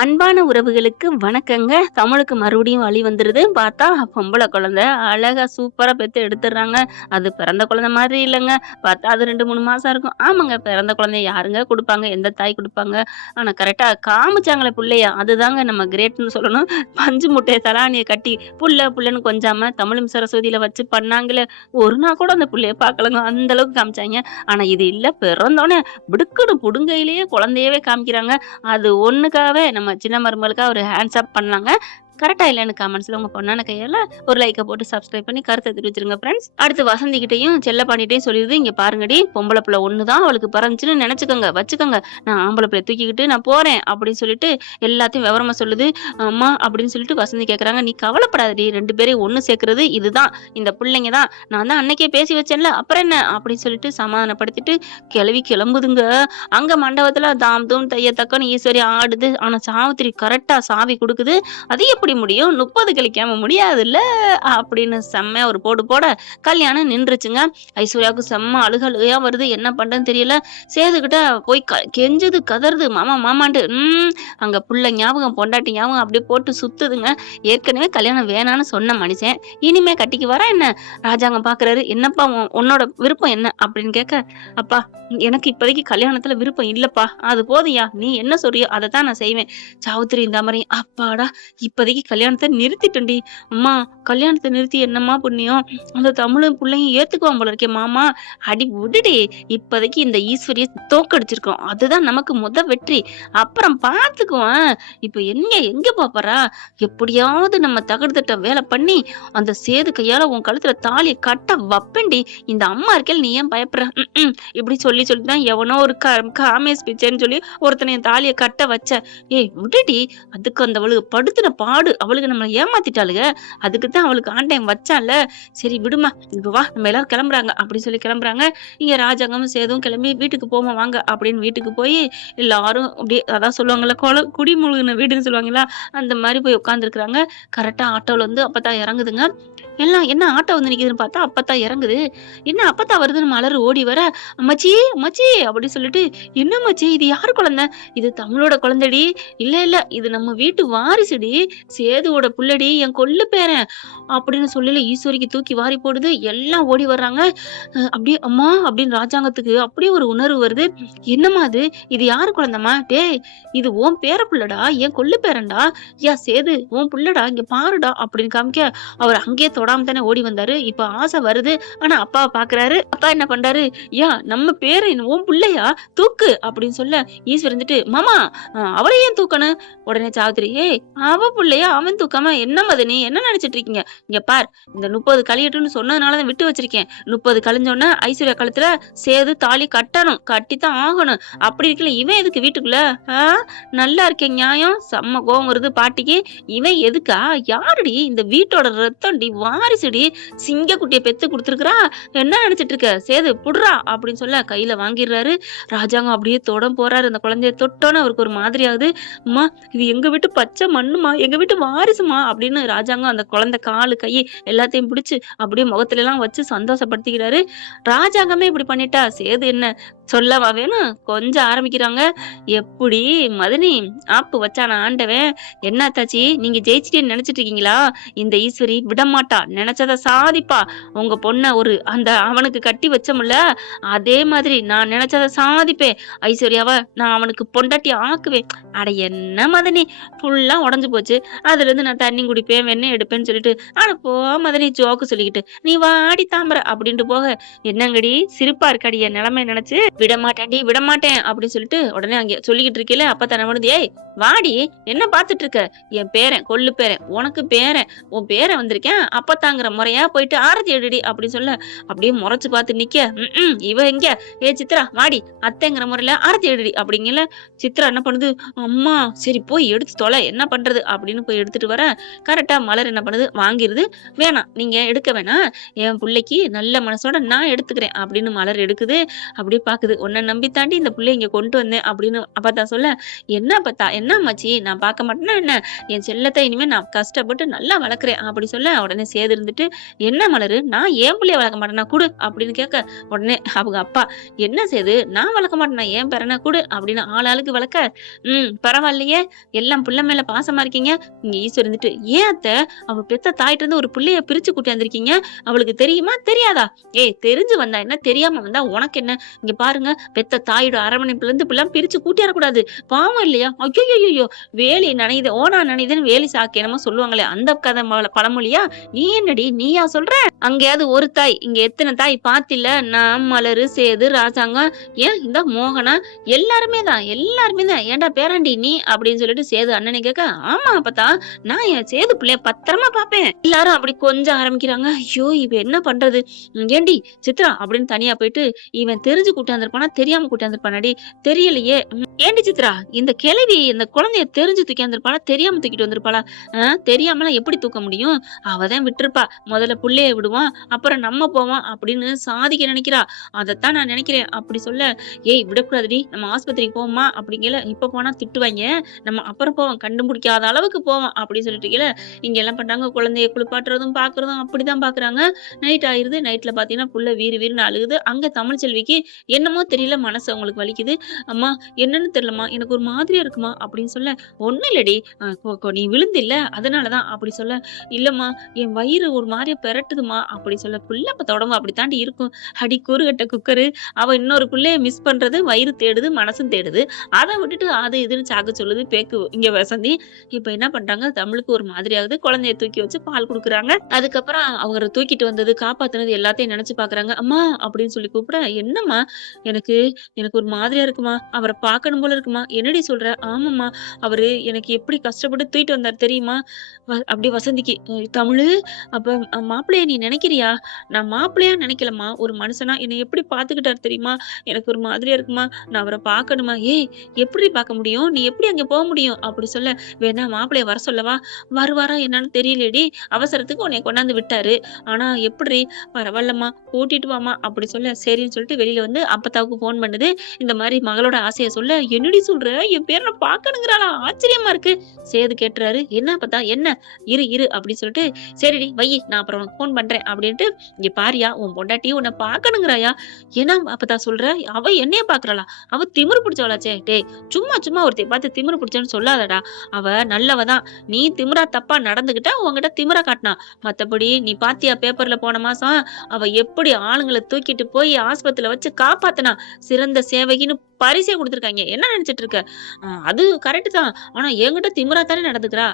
அன்பான உறவுகளுக்கு வணக்கங்க. தமிழுக்கு மறுபடியும் வழி வந்துருது. பார்த்தா பொம்பள குழந்தை அழகா சூப்பரா பெத்து எடுத்துடுறாங்க. அது பிறந்த குழந்தை மாதிரி இல்லங்க. பார்த்தா அது 2, 3 மாசம் இருக்கும். ஆமாங்க, பிறந்த குழந்தைய யாருங்க குடுப்பாங்க? எந்த தாய் குடுப்பாங்க? ஆனா கரெக்ட்டா காமிச்சாங்களே புள்ளைய, அதுதாங்க நம்ம கிரேட்ன்னு சொல்லணும். பஞ்சு முட்டைய தலாணிய கட்டி புள்ள புள்ளன்னு கொஞ்சாம தமிழும் சரஸ்வதியில வச்சு பண்ணாங்களே, ஒரு நாள் கூட அந்த புள்ளைய பார்க்கலங்க. அந்த அளவுக்கு காமிச்சாய்ங்க. ஆனா இது இல்ல, பிறந்தோனே பிடுக்குன்னு புடுங்கையிலேயே குழந்தையவே காமிக்கிறாங்க. அது ஒண்ணுக்காகவே நம்ம சின்ன மருமகளுக்கா ஒரு ஹேண்ட்ஸ் அப் பண்ணலாங்க. கரெக்ட்டா இல்லையான்னு கமெண்ட்ஸ்ல உங்க பொண்ணான கையால ஒரு லைக்க போட்டு சப்ஸ்கிரைப் பண்ணி கருத்த தெரிவிச்சிருங்க ஃப்ரெண்ட்ஸ். அடுத்து வசந்தி கிட்டயும் செல்லப்பாண்டிட்டையும் சொல்லிடுது, இங்க பாருங்கடி, பொம்பளை பிள்ளை ஒண்ணுதான் அவளுக்கு பிறந்துச்சுன்னு நினைச்சுக்கோங்க, வச்சுக்கோங்க. நான் ஆம்பளை பிள்ளை தூக்கிக்கிட்டு நான் போறேன் அப்படின்னு சொல்லிட்டு எல்லாத்தையும் விவரமா சொல்லுது. அம்மா அப்படின்னு சொல்லிட்டு வசந்தி கேக்குறாங்க, நீ கவலைப்படாதடி, 2 பேரையும் ஒண்ணு சேர்க்கறது இதுதான், இந்த பிள்ளைங்க தான். நான் தான் அன்னைக்கே பேசி வச்சேன்ல, அப்புறம் என்ன அப்படின்னு சொல்லிட்டு சமாதானப்படுத்திட்டு கிளவி கிளம்புதுங்க. அங்க மண்டபத்துல தாம் தூம் தைய தக்கன்னு ஈஸ்வரி ஆடுது. ஆனா சாவித்திரி கரெக்டா சாவி கொடுக்குது. அது எப்படி முடியும், 30 கழிக்காம முடியாதுல்ல அப்படின்னு செம்மையா ஒரு போடு போட கல்யாணம் நின்றுச்சுங்க. ஐஸ்வர்யாவுக்கு செம்ம அழுகையா வருது. என்ன பண்றதுன்னு தெரியல. சேதுகிட்ட போய் கெஞ்சுது, கதறுது, மாமா மாமான்ட்டு. அங்க புள்ள ஞாபகம், பொண்டாட்டி ஞாபகம் அப்படியே போட்டு சுத்துதுங்க. ஏற்கனவே கல்யாணம் வேணான்னு சொன்ன மனுஷன் இனிமே கட்டிக்கு வர என்ன? ராஜாங்கம் பாக்குறாரு. என்னப்பா உன்னோட விருப்பம் என்ன அப்படின்னு கேட்க, அப்பா எனக்கு இப்போதைக்கு கல்யாணத்துல விருப்பம் இல்லப்பா, அது போதுயா, நீ என்ன சொல்றியோ அதை தான் நான் செய்வேன். சாவித்திரி இந்த மாதிரி, அப்பாடா இப்போதைக்கு கல்யாணத்தை நிறுத்திட்டேன்டி. அம்மா கல்யாணத்தை நிறுத்தி என்னம்மா புண்ணியம், அந்த தமிழும் பிள்ளையும் ஏத்துக்குவான் போல இருக்கே மாமா. அடி விடுடி, இப்போதைக்கு இந்த ஈஸ்வரிய தோக்கடிச்சிருக்கோம், அதுதான் நமக்கு வெற்றி. அப்புறம் பாத்துக்குவான். இப்ப எங்க பாப்பறா, எப்படியாவது நம்ம தகடுதட்ட வேலை பண்ணி அந்த சேது கையால உன் கழுத்துல தாலியை கட்ட வப்பேன்டி. இந்த அம்மா இருக்கேன், நீ ஏன் பயப்படுற? இப்படி சொல்லிதான் எவனோ ஒரு காமேஸ் பிச்சைன்னு சொல்லி ஒருத்தனை என் தாலியை கட்ட வச்ச. ஏய் விடுடி, அதுக்கு அந்த அவளுக்கு படுத்துன பாடு, அவளுக்கு நம்மளை ஏமாத்திட்டாளுங்க, அதுக்குதான் அவளுக்கு ஆண்டையம் வச்சால. சரி விடுமா, இப்ப வா நம்ம எல்லாரும் கிளம்புறாங்க அப்படின்னு சொல்லி கிளம்புறாங்க. இங்க ராஜாங்கமும் சேதும் கிளம்பி வீட்டுக்கு போமா வாங்க அப்படின்னு வீட்டுக்கு போய் எல்லாரும் அப்படியே அதான் சொல்லுவாங்கல்ல, குடிமுழுகின வீடுன்னு சொல்லுவாங்களா, அந்த மாதிரி போய் உட்காந்துருக்குறாங்க. கரெக்டா ஆட்டோல வந்து அப்பதான் இறங்குதுங்க. எல்லாம் என்ன ஆட்டோ வந்து நிக்குதுன்னு பார்த்தா அப்பத்தான் இறங்குது. என்ன அப்பத்தா வருதுன்னு மலர் ஓடி வர, அம்மாச்சி அம்மாச்சி அப்படி சொல்லிட்டு, என்ன அம்மாச்சி இது யாரு குழந்தை? இது தமிழோட குழந்தைடி. இல்ல இது நம்ம வீட்டு வாரிசுடி, சேதுவோட புள்ளடி, என் கொள்ளு பேரன் அப்படின்னு சொல்லல. ஈஸ்வரிக்கு தூக்கி வாரி போடுது. எல்லாம் ஓடி வர்றாங்க. அப்படியே அம்மா அப்படின்னு ராஜாங்கத்துக்கு அப்படியே ஒரு உணர்வு வருது. என்னம்மா இது யாரு குழந்தைம்மா? டேய் இது உன் பேர புள்ளடா, என் கொள்ளு பேரன்டா, யா சேது உன் புள்ளடா, இங்க பாருடா அப்படின்னு காமிக்க அவர் அங்கேயே தொடாம தானே ஓடி வந்தாரு. இப்ப ஆசை வருது. ஆனா அப்பாவை பாக்குறாரு. அப்பா என்ன பண்றாரு, யா நம்ம பேரை உன் புள்ளையா, தூக்கு அப்படின்னு சொல்ல ஈஸ்வர் இருந்துட்டு, மாமா அவளை ஏன் தூக்கணும்? உடனே சாவித்திரி, ஏய் அவ புள்ளையா அவன் தூக்காம என்ன மதனி என்ன நினைச்சிட்டு இருக்கீங்க? இங்க பார், இந்த 30 கழியட்டும்னு சொன்னதுனாலதான் விட்டு வச்சிருக்கேன். 30 கழிஞ்சோன்னா ஐஸ்வர்யா கழுத்துல சேது தாலி கட்டணும், கட்டித்தான் ஆகணும். அப்படி இருக்கல இவன் எதுக்கு வீட்டுக்குள்ள? நல்லா இருக்கேன் நியாயம். செம்ம கோவம் வருது பாட்டிக்கு. இவன் எதுக்கா? யாருடி இந்த வீட்டோட ரத்தம் டி, வாரிசுடி, சிங்க குட்டியை பெத்து கொடுத்துருக்கா. என்ன நினைச்சிட்டு இருக்க? சேது புடுறா அப்படின்னு சொல்ல கையில வாங்கிடுறாரு. ராஜாங்கம் அப்படியே தொடம் போறாரு. அந்த குழந்தைய தொட்டோன்னு அவருக்கு ஒரு மாதிரி ஆகுது. அம்மா இது எங்க வீட்டு பச்சை மண்ணுமா, எங்க வீட்டு வாரிசுமா அப்படின்னு ராஜாங்கம் அந்த குழந்தை காலு கை எல்லாத்தையும் பிடிச்சு அப்படியே முகத்துல எல்லாம் வச்சு சந்தோஷப்படுத்திக்கிறாரு. ராஜாங்கமே இப்படி பண்ணிட்டா சேது என்ன சொல்லவா வேணும்? கொஞ்சம் ஆரம்பிக்கிறாங்க. எப்படி மதனி ஆப்பு வச்சான ஆண்டவன். என்னத்தாச்சி நீங்க ஜெயிச்சிட்டேன்னு நினைச்சிட்டு இருக்கீங்களா? இந்த ஈஸ்வரி விடமாட்டா, நினைச்சத சாதிப்பா. உங்க பொண்ண ஒரு அந்த அவனுக்கு கட்டி வச்சோம்ல, அதே மாதிரி நான் நினைச்சத சாதிப்பேன். ஐஸ்வர்யாவ நான் அவனுக்கு பொண்டாட்டி ஆக்குவேன். அட என்ன மதனி, ஃபுல்லா உடஞ்சு போச்சு. அதுல இருந்து நான் தண்ணி குடிப்பேன், வெண்ணெய் எடுப்பேன்னு சொல்லிட்டு, ஆனா போ மதனி ஜோக்கு சொல்லிக்கிட்டு நீ வாடி தாம்பர அப்படின்ட்டு போக, என்னங்கடி சிரிப்பா இருக்காடி என் நிலைமை நினைச்சு? விடமாட்டேன்டி விடமாட்டேன் அப்படின்னு சொல்லிட்டு உடனே அங்க சொல்லிக்கிட்டு இருக்கல. அப்ப தானே வந்து, ஏய் வாடி என்ன பாத்துட்டு இருக்க? என் பேரன் கொள்ளு பேரன், உனக்கு பேரன், உன் பேரன் வந்திருக்கேன், அப்பத்தாங்கிற முறையா போயிட்டு ஆரத்தி எடுடி அப்படின்னு சொல்ல அப்படியே முறைச்சு பார்த்து நிக்க, இவ எங்க? ஏ சித்ரா வாடி, அத்தைங்கிற முறையில ஆரத்தி எடுடி அப்படிங்கல. சித்ரா என்ன பண்ணுது, அம்மா சரி போய் எடுத்து தொலை, என்ன பண்றது அப்படின்னு போய் எடுத்துட்டு வர கரெக்டா மலர் என்ன பண்ணுது, வாங்கிருது. வேணாம் நீங்க எடுக்க வேணாம், என் பிள்ளைக்கு நல்ல மனசோட நான் எடுத்துக்கிறேன் அப்படின்னு மலர் எடுக்குது. அப்படியே பாக்குது, உன்னை நம்பி தாண்டி இந்த பிள்ளை இங்க கொண்டு வந்தேன் அப்படின்னு அப்பத்தா சொல்ல, என்ன அப்பத்தா என்ன என்ன அம்மாச்சி நான் பார்க்க மாட்டேன்னா என்ன? என் செல்லத்த இனிமே நான் கஷ்டப்பட்டு நல்லா வளர்க்குறேன் அப்படி சொல்ல, உடனே சேது இருந்துட்டு, "என்ன மலரு நான் என் புள்ளைய வளர்க்க மாட்டேனா குடு" அப்படின்னு கேட்க, உடனே அவங்க அப்பா, "என்ன சேது நான் வளர்க்க மாட்டேனா என் பேரன குடு" அப்படின்னு ஆளாளுக்கு வளர்க்க, பரவாயில்லையே எல்லாம் புள்ள மேல பாசமா இருக்கீங்க. இங்க ஈஸ்வரி இருந்துட்டு, "ஏன் அத்தை அவ பெத்த தாயிட்ட இருந்து ஒரு புள்ளைய பிரிச்சு கூட்டியாந்திருக்கீங்க. அவளுக்கு தெரியுமா தெரியாதா? ஏய் தெரிஞ்சு வந்தா என்ன தெரியாம வந்தா உனக்கு என்ன? இங்க பாருங்க பெத்த தாயோட அரவணைப்புல இருந்து இப்படிலாம் பிரிச்சு கூட்டியாரக்கூடாது. பாவம் இல்லையா? ஐயையையோ! வேலி நனையுது ஓணா நனையுதுன்னு வேலி சாக்கு என்னமோ சொல்லுவாங்களே அந்த கதை பழமொழியா? நீ என்னடி நீயா சொல்ற? அங்கேயாவது ஒரு தாய் இங்க எத்தனை தாய் பாத்தில? நான், மலரு, சேது, ராஜாங்கம், ஏன் இந்த மோகனா எல்லாருமே தான் ஏன்டா பேராண்டி நீ அப்படின்னு சொல்லிட்டு சேது அண்ணனை கேட்க, ஆமா அப்பத்தா நான் என் சேது பிள்ளைய பத்திரமா பாப்பேன். எல்லாரும் அப்படி கொஞ்சம் ஆரம்பிக்கிறாங்க. ஐயோ இவ என்ன பண்றது? ஏண்டி சித்ரா அப்படின்னு தனியா போயிட்டு, இவன் தெரிஞ்சு கூட்டாந்திருப்பானா தெரியாம கூட்டாந்திருப்பானாடி தெரியலையே. ஏண்டி சித்ரா இந்த கிழவி இந்த குழந்தைய தெரிஞ்சு தூக்கியாந்திருப்பாளா தெரியாம தூக்கிட்டு வந்திருப்பாளா? தெரியாமலாம் எப்படி தூக்க முடியும்? அவதான் விட்டுருப்பா. முதல்ல புள்ளைய விடுவான் அப்புறம் நம்ம போவோம் அப்படின்னு சாதிக்க நினைக்கிறா. அதைத்தான் நான் நினைக்கிறேன் அப்படி சொல்ல, ஏய் விடக்கூடாதுடி நம்ம ஆஸ்பத்திரிக்கு போவோமா அப்படிங்கல. இப்ப போனா திட்டுவாங்க, நம்ம அப்புறம் போவோம் கண்டுபிடிக்காத அளவுக்கு போவோம் அப்படின்னு சொல்லிட்டு இங்க எல்லாம் பண்றாங்க. குழந்தைய குளிப்பாட்டுறதும் பாக்குறதும் அப்படிதான் பாக்குறாங்க. நைட் ஆயிருது. நைட்ல பாத்தீங்கன்னா புள்ள வீறுன்னு அழுகுது. அங்க தமிழ்ச்செல்விக்கு என்னமோ தெரியல மனசு அவங்களுக்கு வலிக்குது. அம்மா என்னன்னு தெரியலம்மா எனக்கு ஒரு மாதிரியா இருக்குமா அப்படின்னு சொல்ல, ஒண்ணும் இல்லடி நீ விழுந்தில்ல அதனாலதான் அப்படி சொல்ல, இல்லம்மா என் வயிறு ஒரு மாதிரியா பெரட்டுதுமா அப்படி சொல்ல, புள்ள தொடங்கும் அப்படித்தாண்டி இருக்கும். அடி கூறுகட்ட குக்கரு அவ இன்னொரு புள்ளைய மிஸ் பண்றது வயிறு தேடுது மனசும் தேடுது. அதை விட்டுட்டு அது இதுன்னு சாக்க சொல்லுது பேக்கு இங்க வசந்தி. இப்ப என்ன பண்றாங்க தமிழுக்கு ஒரு மாதிரி ஆகுது. குழந்தைய தூக்கி வச்சு பால் கொடுக்குறாங்க. அதுக்கப்புறம் அவரை தூக்கிட்டு வந்தது காப்பாத்துனது எல்லாத்தையும் நினைச்சு பாக்குறாங்க. அம்மா அப்படின்னு சொல்லி கூப்பிட, என்னம்மா எனக்கு எனக்கு ஒரு மாதிரியா இருக்குமா அவரை பார்க்கணும் போல இருக்குமா? என்னடி சொல்ற? ஆமாம்மா அவரு எனக்கு எப்படி கஷ்டப்பட்டு தூக்கிட்டு வந்தார் தெரியுமா? அப்படி வசந்திக்கு, தமிழு அப்ப மாப்பிள்ளைய நீ நினைக்கிறியா? நான் மாப்பிள்ளையா நினைக்கலம்மா ஒரு மனுஷனா என்னை எப்படி பாத்துக்கிட்டாரு தெரியுமா? எனக்கு ஒரு மாதிரியா இருக்குமா நான் அவரை பார்க்கணுமா? ஏய் எப்படி பார்க்க முடியும்? நீ எப்படி அங்க போக முடியும் அப்படி சொல்ல, வேணா மாப்பிள்ளைய வர சொல்லவா? வருவாரா என்னன்னு தெரியலடி, அவசரத்துக்கு உன்னை கொண்டாந்து விட்டாரு. ஆனா எப்படி பரவாயில்லம்மா கூட்டிட்டு வாமா அப்படி சொல்ல, சரின்னு சொல்லிட்டு வெளியில வந்து அப்பத்தாவுக்கு போன் பண்ணுது. இந்த மாதிரி மகளோட ஆசையை சொல்ல, என்னடி சொல்ற என் பேரை பாக்கணுங்கிறாளா ஆச்சரியமா இருக்கு. சேது கேட்டுறாரு, என்ன அப்பத்தா என்ன? இரு இரு அப்படின்னு சொல்லிட்டு, சரிடி வை நான் அப்புறம் உனக்கு போன் பண்றேன் அப்படின்ட்டு, இங்க பாரியா உன் பொண்டாட்டி உன்னை பாக்கணுங்கிறாயா? என்ன அப்பத்தா சொல்ற? அவ என்னைய பாக்குறாளா? அவ திமிரு பிடிச்சவளாச்சே. டேய் சும்மா சும்மா ஒருத்தைய பார்த்து திமிரு பிடிச்சன்னு சொல்லாதடா. அவ நல்லவதான். நீ திமிரா தப்பா நடந்துகிட்ட உன்கிட்ட திமிரா காட்டினா. மத்தபடி நீ பாத்தியா பேப்பர்ல போன மாசம் அவ எப்படி ஆளுங்களை தூக்கிட்டு போய் ஆஸ்பத்திரியில வச்சு காப்பாத்தினா? சிறந்த சேவைக்குன்னு பரிசே கொடுத்துருக்காங்க. என்ன நினைச்சிட்டு இருக்க? அது கரெக்ட் தான். ஆனா என்கிட்ட திமிரா தானே நடந்துக்கிறா.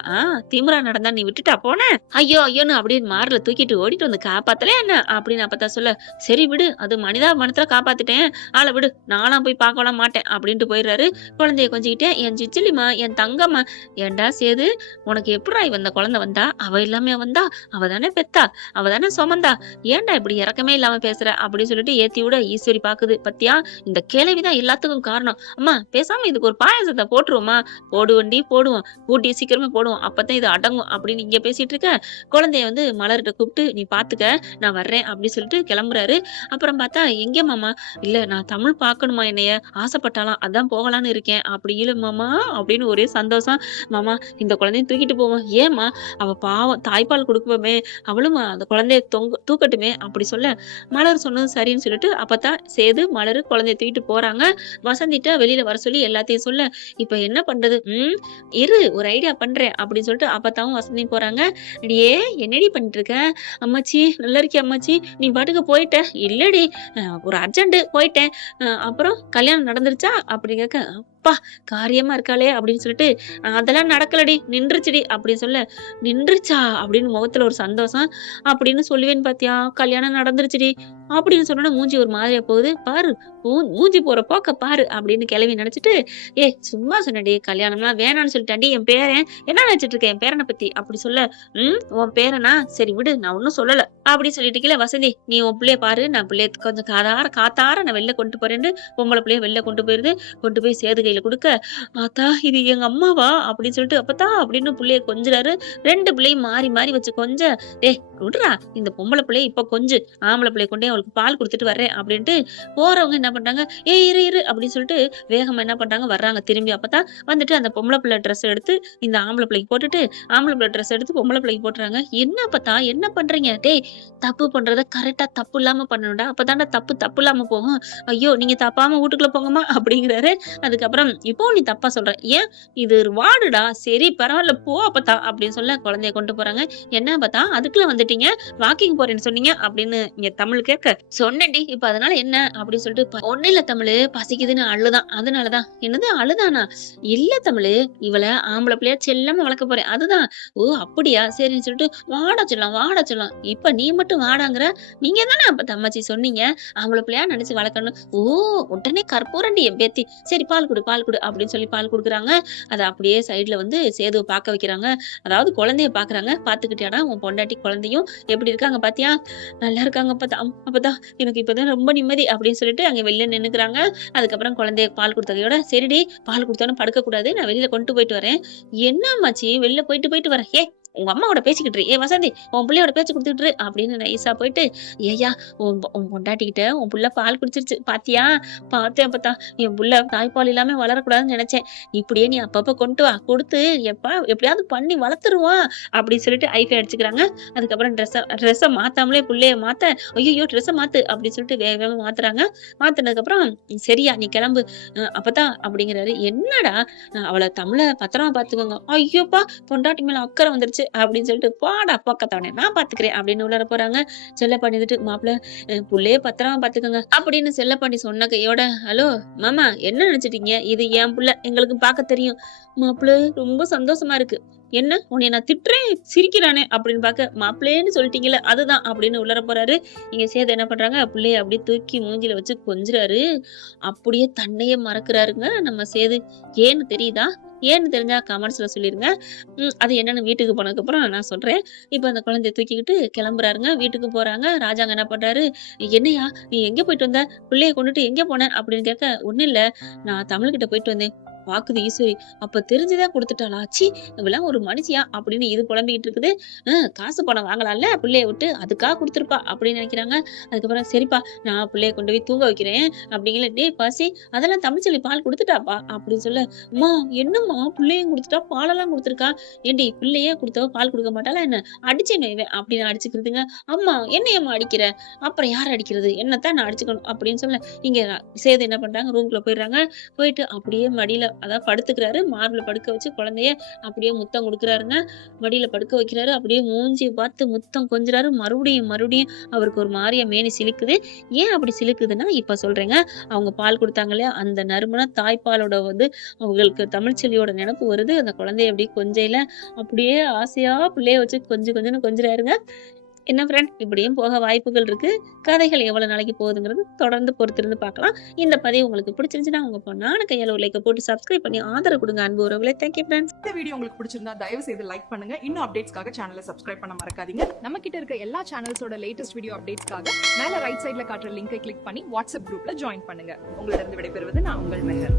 திமிரா நடந்தா நீ விட்டுட்டா போன? ஐயோ ஐயோன்னு அப்படின்னு மார்ல தூக்கிட்டு ஓடிட்டு வந்து காப்பாத்தல என்ன அப்படின்னு அப்பதான் சொல்ல, சரி விடு அது மனிதாபனத்துல காப்பாத்திட்டேன் ஆளை விடு நான்லாம் போய் பார்க்கலாம் மாட்டேன் அப்படின்ட்டு போயிடுறாரு. குழந்தைய கொஞ்சிக்கிட்டேன், என் சிச்சிலிமா என் தங்கம்மா. ஏண்டா சேது உனக்கு எப்படா இந்த குழந்தை வந்தா? அவ இல்லாம வந்தா? அவ தானே பெத்தா, அவ தானே சுமந்தா, ஏன்டா இப்படி இறக்கமே இல்லாம பேசுற அப்படின்னு சொல்லிட்டு ஏத்தி விட ஈஸ்வரி பாக்குது. பத்தியா இந்த கேள்விதான் எல்லாத்துக்கும் காரணம். அம்மா பேசாம இதுக்கு ஒரு பாயாசத்தை போட்டுருவோமா? போடுவண்டி போடுவோம், கூட்டி சீக்கிரமே போடுவோம், அப்பதான் இது அடங்கும் அப்படின்னு இங்க பேசிட்டு இருக்க. குழந்தைய வந்து மலர்கிட்ட கூப்பிட்டு நீ பாத்துக்க நான் வர்றேன் அப்படி சொல்லிட்டு கிளம்புறாரு. அப்புறம் பார்த்தா எங்க மாமா? இல்ல நான் தமிழ் பார்க்கணுமா என்னைய ஆசைப்பட்டாலாம் அதான் போகலான்னு இருக்கேன் அப்படி இல்ல மாமா அப்படின்னு ஒரே சந்தோஷம். மாமா இந்த குழந்தைய தூக்கிட்டு போவோம். ஏமா அவ பாவம் தாய்ப்பால் கொடுப்போமே அவளும் அந்த குழந்தைய தூக்கட்டுமே அப்படி சொல்ல, மலர் சொன்னது சரின்னு சொல்லிட்டு அப்பதான் சேது மலர் குழந்தைய தூக்கிட்டு போறாங்க. வசந்திட்ட வெளியில வர சொல்லி எல்லாத்தையும் சொல்ல, இப்ப என்ன பண்றது? இரு ஒரு ஐடியா பண்றேன் அப்படின்னு சொல்லிட்டு அப்பத்தாவும் வசந்தியும் போறாங்க. அடியே என்னடி பண்ணிட்டு இருக்க? அம்மாச்சி நல்லா இருக்கே அம்மாச்சி நீ பாட்டுக்கு போயிட்ட? இல்லடி ஒரு அர்ஜென்ட் போயிட்டேன். அப்புறம் கல்யாணம் நடந்துருச்சா அப்படி கேட்க, அப்பா காரியமா இருக்காளே அப்படின்னு சொல்லிட்டு, அதெல்லாம் நடக்கலடி நின்றுச்சுடி அப்படின்னு சொல்ல, நின்றுச்சா அப்படின்னு முகத்துல ஒரு சந்தோஷம். அப்படின்னு சொல்லுவேன்னு பாத்தியா கல்யாணம் நடந்துருச்சுடி அப்படின்னு சொன்னோட மூஞ்சி ஒரு மாதிரியா போகுது பாரு, மூஞ்சி போற போக்க பாரு அப்படின்னு கிளவி நினைச்சிட்டு, சும்மா சொன்னடி கல்யாணம்லாம் வேணான்னு சொல்லிட்டாண்டி என் பேரன். என்ன நினைச்சிட்டு இருக்க என் பேரனை பத்தி அப்படி சொல்ல, உன் பேரனா சரி விடு நான் ஒன்னும் சொல்லல அப்படின்னு சொல்லிட்டு கீழே வசந்தி நீ உன் பிள்ளைய பாரு நான் பிள்ளைய கொஞ்சம் காத்தார நான் வெளில கொண்டு போறேன்னு பொம்பளை பிள்ளைய வெளில கொண்டு போயிருது. கொண்டு போய் சேது கையில கொடுக்க, ஆத்தா இது எங்க அம்மாவா அப்படின்னு சொல்லிட்டு அப்பத்தா அப்படின்னு பிள்ளைய கொஞ்சிறாரு. ரெண்டு பிள்ளையும் மாறி மாறி வச்சு கொஞ்ச, விடுறா இந்த பொம்பளை பிள்ளைய இப்ப கொஞ்சம் ஆம்பளை பிள்ளைய கொண்டே அவளுக்கு பால் கொடுத்துட்டு வர்றேன் அப்படின்ட்டு போறவங்க என்ன பண்றாங்க, இரு இரு அப்படின்னு சொல்லிட்டு வேகமா என்ன பண்றாங்க வர்றாங்க திரும்பி. அப்பதான் வந்துட்டு அந்த பொம்பளை பிள்ளை ட்ரெஸ் எடுத்து இந்த ஆம்பளை பிள்ளைக்கு போட்டுட்டு ஆம்பளை பிள்ளை ட்ரெஸ் எடுத்து பொம்பளை பிள்ளைக்கு போட்டுறாங்க. என்ன அப்பத்தா என்ன பண்றீங்க? டேய் தப்பு பண்றத கரெக்டா தப்பு இல்லாம பண்ணணும்டா, அப்பதான்டா தப்பு தப்பு இல்லாம போகும். ஐயோ நீங்க தப்பாம வீட்டுக்குள்ள போங்கம்மா அப்படிங்கிறாரு. அதுக்கப்புறம் இப்போ நீ தப்பா சொல்ற, ஏன் இது ஒரு வார்டுடா, சரி பரவாயில்ல போ அப்பத்தா அப்படின்னு சொல்ல குழந்தைய கொண்டு போறாங்க. என்ன அப்பத்தா அதுக்குள்ள வந்துட்டீங்க, வாக்கிங் போறேன்னு சொன்னீங்க அப்படின்னு இங்க தமிழ் கேட்க, சொன்னேன்டி இப்ப அதனால என்ன அப்படின்னு சொல்லிட்டு, ஒண்ணு இல்ல தமிழ் பசிக்குதுன்னு அழுதான் அதனாலதான். என்னது அழுதானா? இல்ல தமிழ் இவள ஆம்பளை பிள்ளையா செல்லாம வளர்க்க போறேன் அதுதான். ஓ அப்படியா சரின்னு சொல்லிட்டு வாடா சொல்லலாம். இப்ப நீ மட்டும் வாடாங்கிற, நீங்க தானே அப்ப தம்மாச்சி சொன்னீங்க ஆம்பளை பிள்ளையா நினைச்சு வளர்க்கணும். ஓ உடனே கற்பூரண்டி என் பேத்தி, சரி பால் குடு அப்படின்னு சொல்லி பால் குடுக்குறாங்க. அதை அப்படியே சைடுல வந்து சேதுவை பார்க்க வைக்கிறாங்க. அதாவது குழந்தைய பாக்குறாங்க. பாத்துக்கிட்டியாடா உன் பொண்டாட்டி குழந்தையும் எப்படி இருக்காங்க பாத்தியா, நல்லா இருக்காங்க அப்பதான் எனக்கு இப்பதான் ரொம்ப நிம்மதி அப்படின்னு சொல்லிட்டு அங்க வெளில நின்னுக்கிறாங்க. அதுக்கப்புறம் குழந்தைய பால் கொடுத்ததையோட, சரிடி பால் கொடுத்தோன்னு படுக்க கூடாது, நான் வெளியில கொண்டு போயிட்டு வரேன். என்னம்மாச்சி வெளில போயிட்டு வரேன், உங்க அம்மாவோட பேசிக்கிட்டு ஏ வசந்தி உன் பிள்ளையோட பேச்சு கொடுத்துட்டு அப்படின்னு நைஸா போயிட்டு, ஏய்யா உன் பொண்டாட்டிக்கிட்ட உன் புள்ள பால் குடிச்சிருச்சு பாத்தியா, பார்த்தேன் அப்பத்தா என் புள்ள தாய்ப்பால் இல்லாம வளரக்கூடாதுன்னு நினைச்சேன், இப்படியே நீ அப்பப்ப கொண்டு வா, கொடுத்து எப்படியாவது பண்ணி வளர்த்துருவான் அப்படின்னு சொல்லிட்டு ஐஃபை அடிச்சுக்கிறாங்க. அதுக்கப்புறம் ட்ரெஸ்ஸை மாத்தாமலே புள்ளைய மாத்த, ஐயோ ட்ரெஸ்ஸை மாத்து அப்படின்னு சொல்லிட்டு வேகமா மாத்துறாங்க. மாத்தினதுக்கு அப்புறம் சரியா நீ கிளம்பு அப்பதான் அப்படிங்கிறாரு. என்னடா அவளை தமிழை பத்திரமா பாத்துக்கோங்க, ஐயோப்பா பொண்டாட்டி மேல அக்கறை வந்துருச்சு அப்படின்னு சொல்லிட்டு, போடா பக்கத்தவனே நான் பாத்துக்கிறேன் அப்படின்னு உள்ளார போறாங்க. செல்ல பண்ணிட்டு, மாப்பிள்ள புள்ளைய பத்திரமா பாத்துக்கோங்க அப்படின்னு செல்ல பண்ணி சொன்ன கையோட, ஹலோ மாமா என்ன நினைச்சிட்டீங்க, இது என் புள்ள எங்களுக்கு பார்க்க தெரியும். மாப்பிள்ள ரொம்ப சந்தோஷமா இருக்கு. என்ன உன்னை நான் திட்டுறேன் சிரிக்கிறானே அப்படின்னு பாக்க, மாப்பிள்ளேன்னு சொல்லிட்டீங்கல்ல அதுதான் அப்படின்னு உள்ளர போறாரு. இங்க சேது என்ன பண்றாங்க, பிள்ளைய அப்படியே தூக்கி மூஞ்சில வச்சு கொஞ்சுறாரு. அப்படியே தன்னையே மறக்கிறாருங்க நம்ம சேது. ஏன்னு தெரியுதா? ஏன்னு தெரிஞ்சா கமெண்ட்ஸ்ல சொல்லிருங்க. அது என்னன்னு வீட்டுக்கு போனதுக்கு அப்புறம் நான் சொல்றேன். இப்ப அந்த குழந்தைய தூக்கிக்கிட்டு கிளம்புறாருங்க. வீட்டுக்கு போறாங்க. ராஜாங்க என்ன பண்றாரு, என்னையா நீ எங்க போயிட்டு வந்த, பிள்ளைய கொண்டுட்டு எங்க போன அப்படின்னு கேட்க, ஒண்ணும் இல்ல நான் தமிழ்கிட்ட போயிட்டு வந்தேன். பாக்குது ஈஸ்வரி, அப்ப தெரிஞ்சுதான் கொடுத்துட்டாளா, சி இவெல்லாம் ஒரு மனுஷியா அப்படின்னு இது புலம்பிக்கிட்டு இருக்குது. காசு பணம் வாங்கலாம்ல பிள்ளைய விட்டு, அதுக்காக கொடுத்துருப்பா அப்படின்னு நினைக்கிறாங்க. அதுக்கப்புறம் சரிப்பா நான் பிள்ளைய கொண்டு போய் தூங்க வைக்கிறேன் அப்படிங்கிற, டே பாசி அதெல்லாம் தமிழ்ச்செல்வி பால் கொடுத்துட்டாப்பா அப்படின்னு சொல்ல, அம்மா என்னம்மா பிள்ளையும் கொடுத்துட்டா பாலெல்லாம் கொடுத்துருக்கா, ஏண்டி பிள்ளையே கொடுத்தவ பால் கொடுக்க மாட்டாளா என்ன, அடிச்சேன் வைவேன் அப்படின்னு அடிச்சுக்கிறதுங்க. அம்மா என்னையம்மா அடிக்கிற, அப்புறம் யார் அடிக்கிறது, என்னத்தான் நான் அடிச்சுக்கணும் அப்படின்னு சொல்ல, இங்க சேது என்ன பண்றாங்க, ரூம்குள்ள போயிடுறாங்க. போயிட்டு அப்படியே மடியில அதான் படுத்துக்கிறாரு. மார்பில படுக்க வச்சு குழந்தைய அப்படியே முத்தம் கொடுக்குறாருங்க. மடியில படுக்க வைக்கிறாரு. அப்படியே மூஞ்சி பார்த்து முத்தம் கொஞ்சுறாரு. மறுபடியும் அவருக்கு ஒரு மாறிய மேனி சிலுக்குது. ஏன் அப்படி சிலுக்குதுன்னா இப்ப சொல்றேங்க. அவங்க பால் கொடுத்தாங்க இல்லையா, அந்த நறுமண தாய்ப்பாலோட வந்து அவங்களுக்கு தமிழ்ச்செல்வியோட நினைப்பு வருது. அந்த குழந்தைய அப்படியே கொஞ்சையில அப்படியே ஆசையா பிள்ளைய வச்சு கொஞ்சம்னு கொஞ்சுறாருங்க. என்ன ஃப்ரெண்ட், இப்படியும் போக வாய்ப்புகள் இருக்கு. கதைகள் எவ்வளவு நாளைக்கு போகுதுங்கிறது தொடர்ந்து பொறுத்திருந்து பார்க்கலாம். இந்த பதிவு உங்களுக்கு பிடிச்சிருந்துச்சுன்னா உங்க பொண்ணான கையால ஒரு லைக் போட்டு சப்ஸ்கிரைப் பண்ணி ஆதரவு கொடுங்க அன்பு உறவுகளே. Thank you friends. இந்த வீடியோ உங்களுக்கு பிடிச்சிருந்தா தயவு செய்து லைக் பண்ணுங்க. இன்னும் அப்டேட்ஸ்க்காக சேனலை சப்ஸ்கிரைப் பண்ண மறக்காதீங்க. நம்ம கிட்ட இருக்க எல்லா சேனல்ஸோட லேட்டஸ்ட் வீடியோ அப்டேட்ஸ்க்காக மேல ரைட் சைடுல காட்டுற லிங்கை கிளிக் பண்ணி வாட்ஸ்அப் குரூப்ல ஜாயின் பண்ணுங்க. உங்களிடம் விடைபெறுவது நான் உங்கள் மெஹர்.